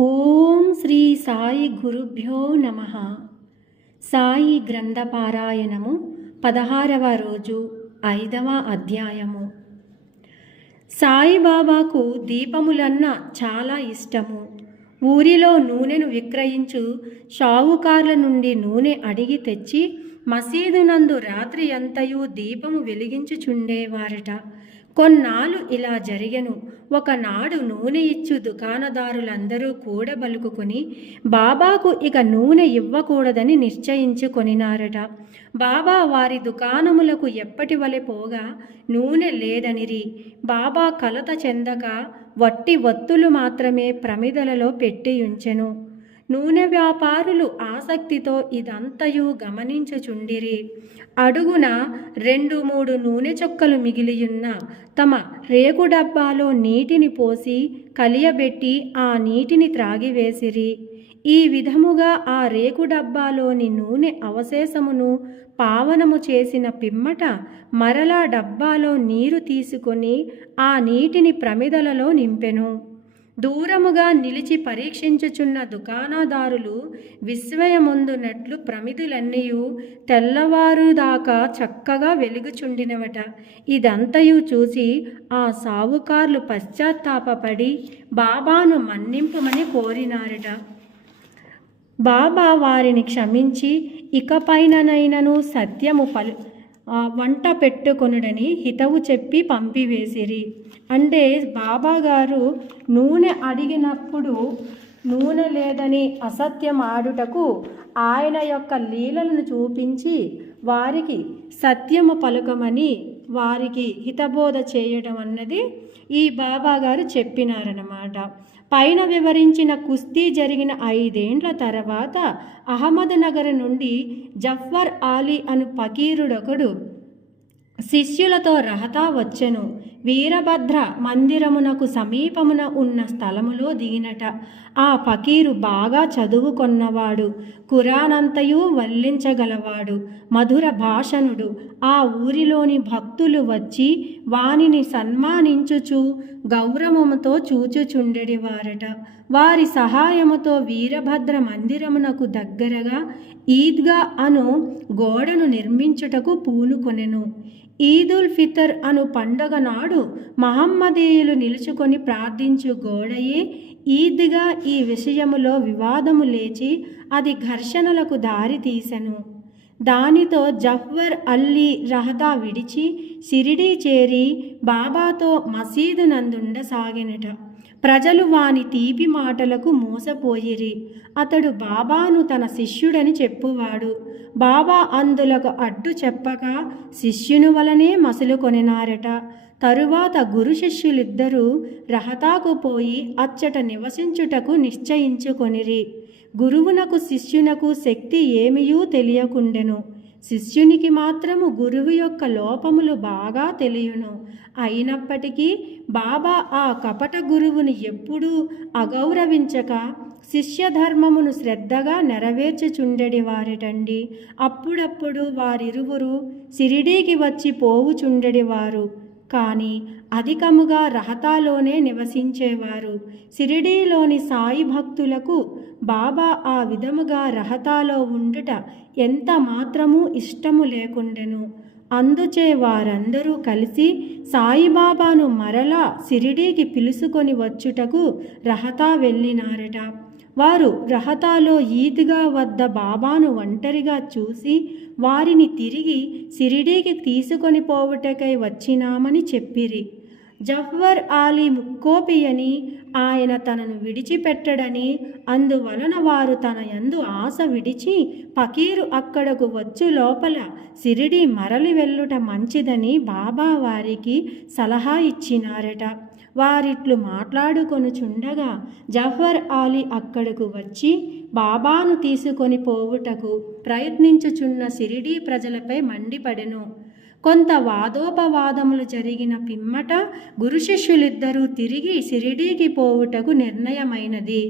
ఓం శ్రీ సాయి గురుభ్యో నమ. సాయి గ్రంథపారాయణము 16వ రోజు 5వ అధ్యాయము. సాయిబాబాకు దీపములన్న చాలా ఇష్టము. ఊరిలో నూనెను విక్రయించు షావుకార్ల నుండి నూనె అడిగి తెచ్చి మసీదునందు రాత్రి అంతయు దీపము వెలిగించుచుండేవారట. కొన్నాళ్ళు ఇలా జరిగెను. ఒకనాడు నూనె ఇచ్చు దుకాణదారులందరూ కూడబలుకుని బాబాకు ఇక నూనె ఇవ్వకూడదని నిశ్చయించుకొనినారట. బాబా వారి దుకాణములకు ఎప్పటి వలె పోగా నూనె లేదనిరి. బాబా కలత చెందక వట్టి వత్తులు మాత్రమే ప్రమిదలలో పెట్టియుంచెను. నూనె వ్యాపారులు ఆసక్తితో ఇదంతయు గమనించుచుండిరి. అడుగున 2-3 నూనె చుక్కలు మిగిలియున్న తమ రేకు డబ్బాలో నీటిని పోసి కలియబెట్టి ఆ నీటిని త్రాగివేసిరి. ఈ విధముగా ఆ రేకు డబ్బాలోని నూనె అవశేషమును పావనము చేసిన పిమ్మట మరలా డబ్బాలో నీరు తీసుకొని ఆ నీటిని ప్రమిదలలో నింపెను. దూరముగా నిలిచి పరీక్షించుచున్న దుకాణదారులు విస్మయమొందునట్లు ప్రమిదలన్నీయు తెల్లవారుదాకా చక్కగా వెలుగుచుండినవట. ఇదంతయు చూసి ఆ సావుకార్లు పశ్చాత్తాపపడి బాబాను మన్నింపమని కోరినారట. బాబా వారిని క్షమించి ఇకపైననైనను సత్యము వంట పెట్టుకొనుడని హితవు చెప్పి పంపివేసిరి. అంటే బాబాగారు నూనె అడిగినప్పుడు నూనె లేదని అసత్యం ఆడుటకు ఆయన యొక్క లీలలను చూపించి వారికి సత్యము పలుకమని వారికి హితబోధ చేయడం అన్నది ఈ బాబాగారు చెప్పినారన్నమాట. పైన వివరించిన కుస్తీ జరిగిన 5 ఏండ్ల తర్వాత అహ్మద్నగర్ నుండి జఫర్ ఆలీ అను ఫకీరుడొకడు శిష్యులతో రహతా వచ్చెను. వీరభద్ర మందిరమునకు సమీపమున ఉన్న స్థలములో దిగినట. ఆ ఫకీరు బాగా చదువుకొన్నవాడు, ఖురానంతయు వల్లించగలవాడు, మధుర భాషణుడు. ఆ ఊరిలోని భక్తులు వచ్చి వానిని సన్మానించుచు గౌరవముతో చూచుచుండెడివారట. వారి సహాయముతో వీరభద్ర మందిరమునకు దగ్గరగా ఈద్గా అను గోడను నిర్మించుటకు పూనుకొనెను. ఈదుల్ ఫితర్ అను పండుగ నాడు మహమ్మదీయులు నిలుచుకొని ప్రార్థించు గోడయే ఈద్గా. ఈ విషయములో వివాదము లేచి అది ఘర్షణలకు దారి తీసెను. దానితో జఫర్ అల్లీ రహదా విడిచి షిరిడీ చేరి బాబాతో మసీదు నందుండసాగినట. ప్రజలు వాని తీపి మాటలకు మోసపోయిరి. అతడు బాబాను తన శిష్యుడని చెప్పువాడు. బాబా అందులకు అడ్డు చెప్పక శిష్యుని వలనే మసులుకొనినారట. తరువాత గురు శిష్యులిద్దరూ రహతాకు పోయి అచ్చట నివసించుటకు నిశ్చయించుకొనిరి. గురువునకు శిష్యునకు శక్తి ఏమియూ తెలియకుండెను. శిష్యునికి మాత్రము గురువు యొక్క లోపములు బాగా తెలియను. అయినప్పటికీ బాబా ఆ కపట గురువుని ఎప్పుడూ అగౌరవించక శిష్యధర్మమును శ్రద్ధగా నెరవేర్చుచుండెడివారటండి. అప్పుడప్పుడు వారిరువురు షిరిడీకి వచ్చి పోవుచుండెడివారు. కానీ అధికముగా రహతాలోనే నివసించేవారు. షిరిడీలోని సాయి భక్తులకు బాబా ఆ విధముగా రహతాలో ఉండుట ఎంత మాత్రమూ ఇష్టము లేకుండెను. అందుచే వారందరూ కలిసి సాయిబాబాను మరలా షిరిడీకి పిలుసుకొని వచ్చుటకు రహతా వెళ్ళినారట. వారు రహతాలో ఈద్గా వద్ద బాబాను ఒంటరిగా చూసి వారిని తిరిగి షిరిడీకి తీసుకొని పోవుటకై వచ్చినామని చెప్పిరి. జఫర్ ఆలీ ముక్కోపియని, ఆయన తనను విడిచిపెట్టడని, అందువలన వారు తన యందు ఆశ విడిచి ఫకీరు అక్కడకు వచ్చు లోపల షిరిడీ మరలి వెళ్ళుట మంచిదని బాబా వారికి సలహా ఇచ్చినారట. వారిట్లు మాట్లాడుకొనుచుండగా జఫర్ ఆలీ అక్కడకు వచ్చి బాబాను తీసుకొని పోవుటకు ప్రయత్నించుచున్న షిరిడీ ప్రజలపై మండిపడెను. కొంత వాదోపవాదములు జరిగిన పిమ్మట గురు శిష్యులిద్దరూ తిరిగి షిరిడీకి పోవుటకు నిర్ణయమైనది.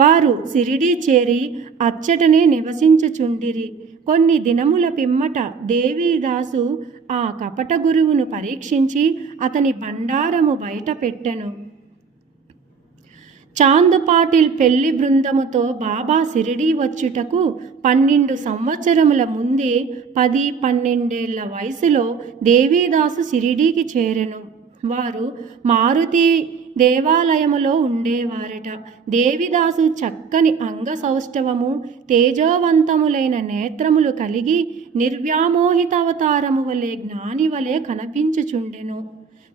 వారు షిరిడీ చేరి అచ్చటనే నివసించుచుండిరి. కొన్ని దినముల పిమ్మట దేవీదాసు ఆ కపట గురువును పరీక్షించి అతని బండారము బయట పెట్టెను. చాంద్ పాటిల్ పెళ్లి బృందముతో బాబా షిరిడీ వచ్చుటకు 12 సంవత్సరముల ముందే 10-12 వయసులో దేవీదాసు షిరిడీకి చేరెను. వారు మారుతి దేవాలయములో ఉండేవారట. దేవిదాసు చక్కని అంగసౌష్ఠవము, తేజోవంతములైన నేత్రములు కలిగి నిర్వ్యామోహితావతారము వలె జ్ఞాని వలె కనిపించుచుండెను.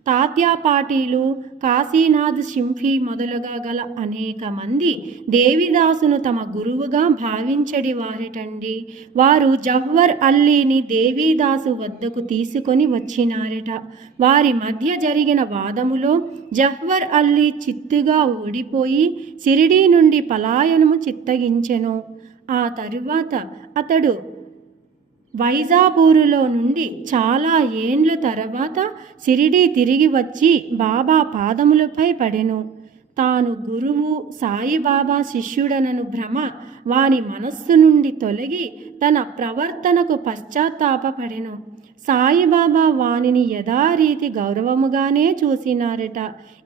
తాత్యా పాటీలు, కాశీనాథ్ షింఫీ మొదలుగా గల అనేక మంది దేవిదాసును తమ గురువుగా భావించడి వారటండి. వారు జవ్వర్ అల్లీని దేవీదాసు వద్దకు తీసుకొని వచ్చినారట. వారి మధ్య జరిగిన వాదములో జవ్వర్ అల్లీ చిత్తుగా ఓడిపోయి షిరిడీ నుండి పలాయనము చిత్తగించెను. ఆ తరువాత అతడు వైజాపూరులో నుండి చాలా ఏండ్ల తర్వాత షిరిడీ తిరిగి వచ్చి బాబా పాదములపై పడెను. తాను గురువు సాయిబాబా శిష్యుడనను భ్రమ వాని మనస్సు నుండి తొలగి తన ప్రవర్తనకు పశ్చాత్తాపపడెను. సాయిబాబా వానిని యథారీతి గౌరవముగానే చూసినారట.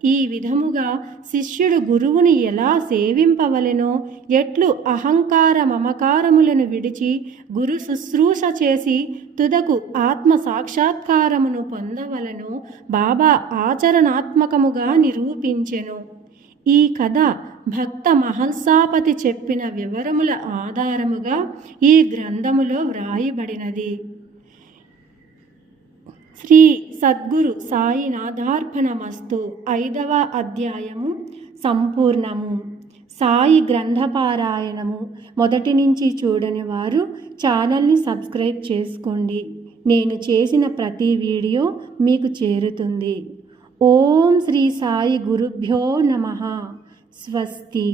ఈ విధముగా శిష్యుడు గురువుని ఎలా సేవింపవలెనో, ఎట్లు అహంకార మమకారములను విడిచి గురు శుశ్రూష చేసి తుదకు ఆత్మ సాక్షాత్కారమును పొందవలెనో బాబా ఆచరణాత్మకముగా నిరూపించెను. ఈ కథ భక్త మహల్సాపతి చెప్పిన వివరముల ఆధారముగా ఈ గ్రంథములో వ్రాయబడినది. శ్రీ సద్గురు సాయినాథార్పణమస్తు. 5వ అధ్యాయము సంపూర్ణము. సాయి గ్రంథపారాయణము మొదటి నుంచి చూడని వారు ఛానల్ని సబ్స్క్రైబ్ చేసుకోండి. నేను చేసిన ప్రతి వీడియో మీకు చేరుతుంది. ఓం శ్రీ సాయి గురుభ్యో నమః. స్వస్తి.